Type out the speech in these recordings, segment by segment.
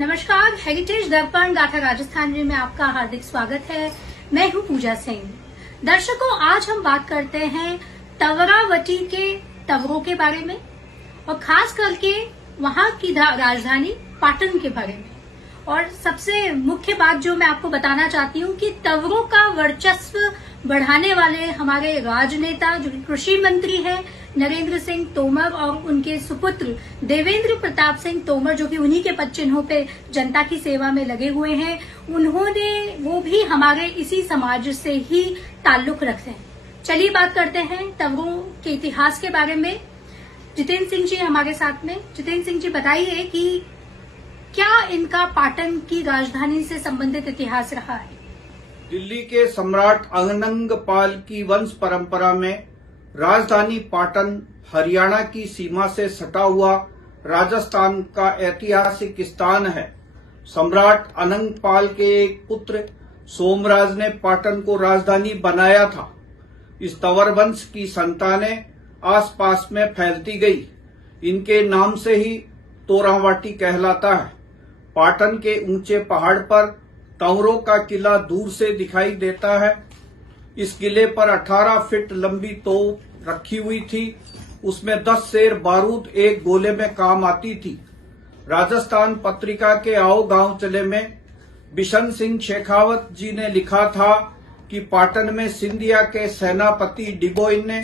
नमस्कार, हेरिटेज दर्पण गाथा राजस्थान में आपका हार्दिक स्वागत है। मैं हूं पूजा सिंह। दर्शकों, आज हम बात करते हैं तवरावटी के तवरों के बारे में और खास करके वहां की राजधानी पाटन के बारे में। और सबसे मुख्य बात जो मैं आपको बताना चाहती हूं कि तवरों का वर्चस्व बढ़ाने वाले हमारे राजनेता जो कृषि मंत्री हैं नरेंद्र सिंह तोमर और उनके सुपुत्र देवेंद्र प्रताप सिंह तोमर, जो कि उन्हीं के पद चिन्हों पे जनता की सेवा में लगे हुए हैं, वो भी हमारे इसी समाज से ही ताल्लुक रखते हैं। चलिए बात करते हैं तवरों के इतिहास के बारे में। जितेंद्र सिंह जी हमारे साथ में। जितेंद्र सिंह जी, बताइए कि क्या इनका पाटन की राजधानी से संबंधित इतिहास रहा है? दिल्ली के सम्राट अनंगपाल की वंश परंपरा में राजधानी पाटन हरियाणा की सीमा से सटा हुआ राजस्थान का ऐतिहासिक स्थान है। सम्राट अनंगपाल के एक पुत्र सोमराज ने पाटन को राजधानी बनाया था। इस तंवर वंश की संतानें आसपास में फैलती गई। इनके नाम से ही तोरावाटी कहलाता है। पाटन के ऊंचे पहाड़ पर तंवरों का किला दूर से दिखाई देता है। इस किले पर 18 फीट लंबी तोप रखी हुई थी। उसमें 10 सेर बारूद एक गोले में काम आती थी। राजस्थान पत्रिका के आओ गांव चले में बिशन सिंह शेखावत जी ने लिखा था कि पाटन में सिंधिया के सेनापति डिबोइन ने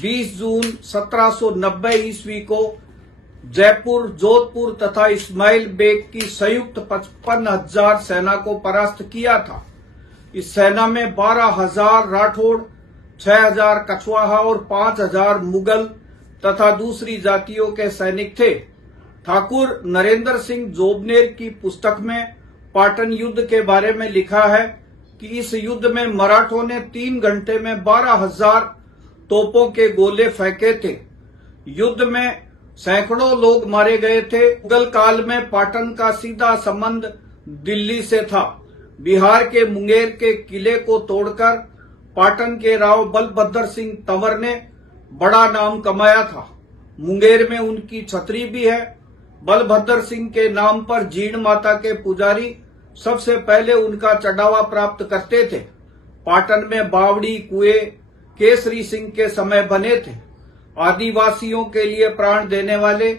20 जून 1790 ईस्वी को जयपुर, जोधपुर तथा इस्माइल बेग की संयुक्त 55,000 सेना को परास्त किया था। इस सेना में 12,000 राठौड़, 6,000 कछवाहा और 5,000 मुगल तथा दूसरी जातियों के सैनिक थे। ठाकुर नरेंद्र सिंह जोबनेर की पुस्तक में पाटन युद्ध के बारे में लिखा है कि इस युद्ध में मराठों ने 3 घंटे में 12,000 तोपों के गोले फेंके थे। युद्ध में सैकड़ों लोग मारे गए थे। मुगल काल में पाटन का सीधा संबंध दिल्ली से था। बिहार के मुंगेर के किले को तोड़कर पाटन के राव बलभद्र सिंह तंवर ने बड़ा नाम कमाया था। मुंगेर में उनकी छतरी भी है। बलभद्र सिंह के नाम पर जीण माता के पुजारी सबसे पहले उनका चढ़ावा प्राप्त करते थे। पाटन में बावड़ी कुएं केसरी सिंह के समय बने थे। आदिवासियों के लिए प्राण देने वाले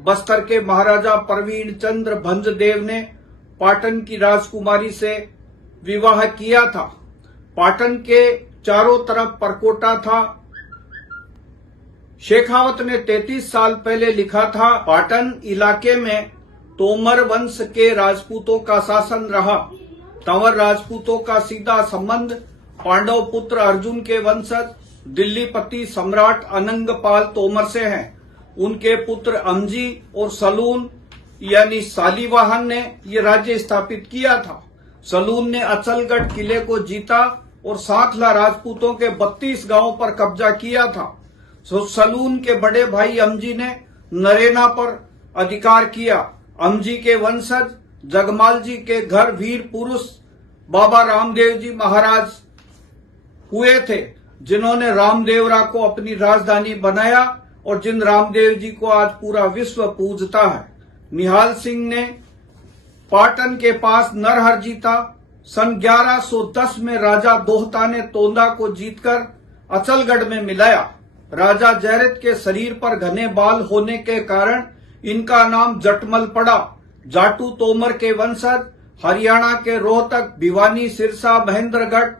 बस्तर के महाराजा प्रवीण चंद्र भंजदेव ने पाटन की राजकुमारी से विवाह किया था। पाटन के चारों तरफ परकोटा था। शेखावत ने 33 साल पहले लिखा था, पाटन इलाके में तोमर वंश के राजपूतों का शासन रहा। तंवर राजपूतों का सीधा संबंध पांडव पुत्र अर्जुन के वंशज दिल्लीपति सम्राट अनंगपाल तोमर से हैं। उनके पुत्र अमजी और सलून यानी सालीवाहन ने ये राज्य स्थापित किया था। सलून ने अचलगढ़ किले को जीता और सांखला राजपूतों के 32 गांवों पर कब्जा किया था। सलून के बड़े भाई अमजी ने नरेना पर अधिकार किया। अमजी के वंशज जगमाल जी के घर वीर पुरुष बाबा रामदेव जी महाराज हुए थे, जिन्होंने रामदेवरा को अपनी राजधानी बनाया और जिन रामदेव जी को आज पूरा विश्व पूजता है। निहाल सिंह ने पाटन के पास नरहर जीता। सन 1110 में राजा दोहता ने तोंदा को जीतकर अचलगढ़ में मिलाया। राजा जयरथ के शरीर पर घने बाल होने के कारण इनका नाम जटमल पड़ा। जाटू तोमर के वंशज हरियाणा के रोहतक, भिवानी, सिरसा, महेंद्रगढ़,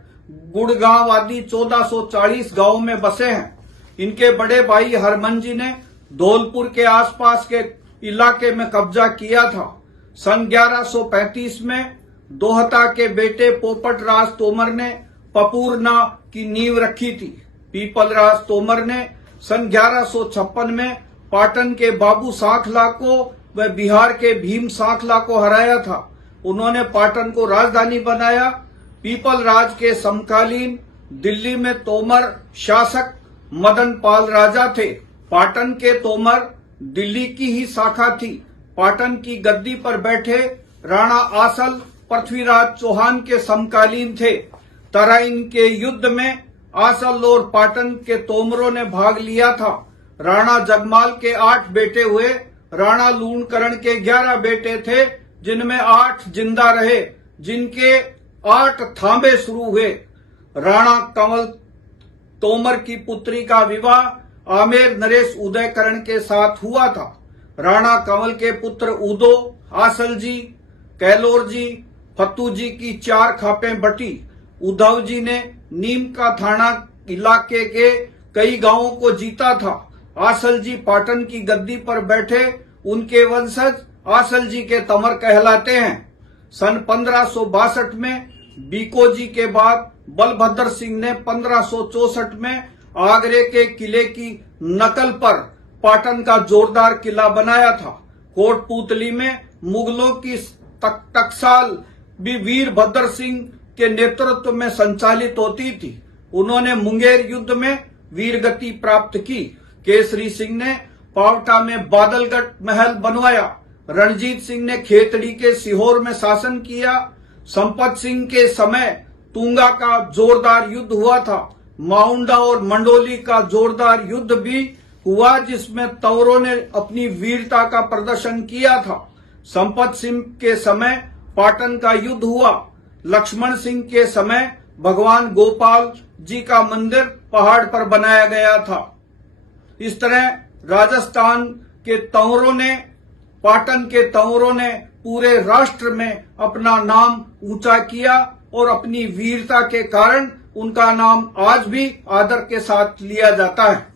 गुड़गांव आदि 1440 गांवों में बसे हैं। इनके बड़े भाई हरमन जी ने धौलपुर के आसपास के इलाके में कब्जा किया था। सन 1135 में दोहता के बेटे पोपट राज तोमर ने पपूरना की नींव रखी थी। पीपल राज तोमर ने सन 1156 में पाटन के बाबू सांखला को व बिहार के भीम सांखला को हराया था। उन्होंने पाटन को राजधानी बनाया। पीपल राज के समकालीन दिल्ली में तोमर शासक मदन पाल राजा थे। पाटन के तोमर दिल्ली की ही शाखा थी। पाटन की गद्दी पर बैठे राणा आसल पृथ्वीराज चौहान के समकालीन थे। तराइन के युद्ध में आसल और पाटन के तोमरों ने भाग लिया था। राणा जगमाल के 8 बेटे हुए। राणा लूणकरण के 11 बेटे थे, जिनमें 8 जिंदा रहे, जिनके 8 थांबे शुरू हुए। राणा कंवल तोमर की पुत्री का विवाह आमेर नरेश उदयकरण के साथ हुआ था। राणा कंवल के पुत्र उदो, आसल जी, कैलोर जी, फत्तू जी की 4 खापें बटी। उद्धव जी ने नीम का थाना इलाके के कई गांवों को जीता था। आसल जी पाटन की गद्दी पर बैठे, उनके वंशज आसल जी के तमर कहलाते हैं। सन 1562 में बीको जी के बाद बलभद्र सिंह ने 1564 में आगरे के किले की नकल पर पाटन का जोरदार किला बनाया था। कोटपुतली में मुगलों की टकसाल भी वीरभद्र सिंह के नेतृत्व में संचालित होती थी। उन्होंने मुंगेर युद्ध में वीरगति प्राप्त की। केसरी सिंह ने पावटा में बादलगढ़ महल बनवाया। रणजीत सिंह ने खेतड़ी के सीहोर में शासन किया। संपत सिंह के समय तुंगा का जोरदार युद्ध हुआ था। माउंडा और मंडोली का जोरदार युद्ध भी हुआ, जिसमें तंवरों ने अपनी वीरता का प्रदर्शन किया था। संपत सिंह के समय पाटन का युद्ध हुआ। लक्ष्मण सिंह के समय भगवान गोपाल जी का मंदिर पहाड़ पर बनाया गया था। इस तरह राजस्थान के तंवरों ने, पाटन के तंवरों ने पूरे राष्ट्र में अपना नाम ऊंचा किया और अपनी वीरता के कारण उनका नाम आज भी आदर के साथ लिया जाता है।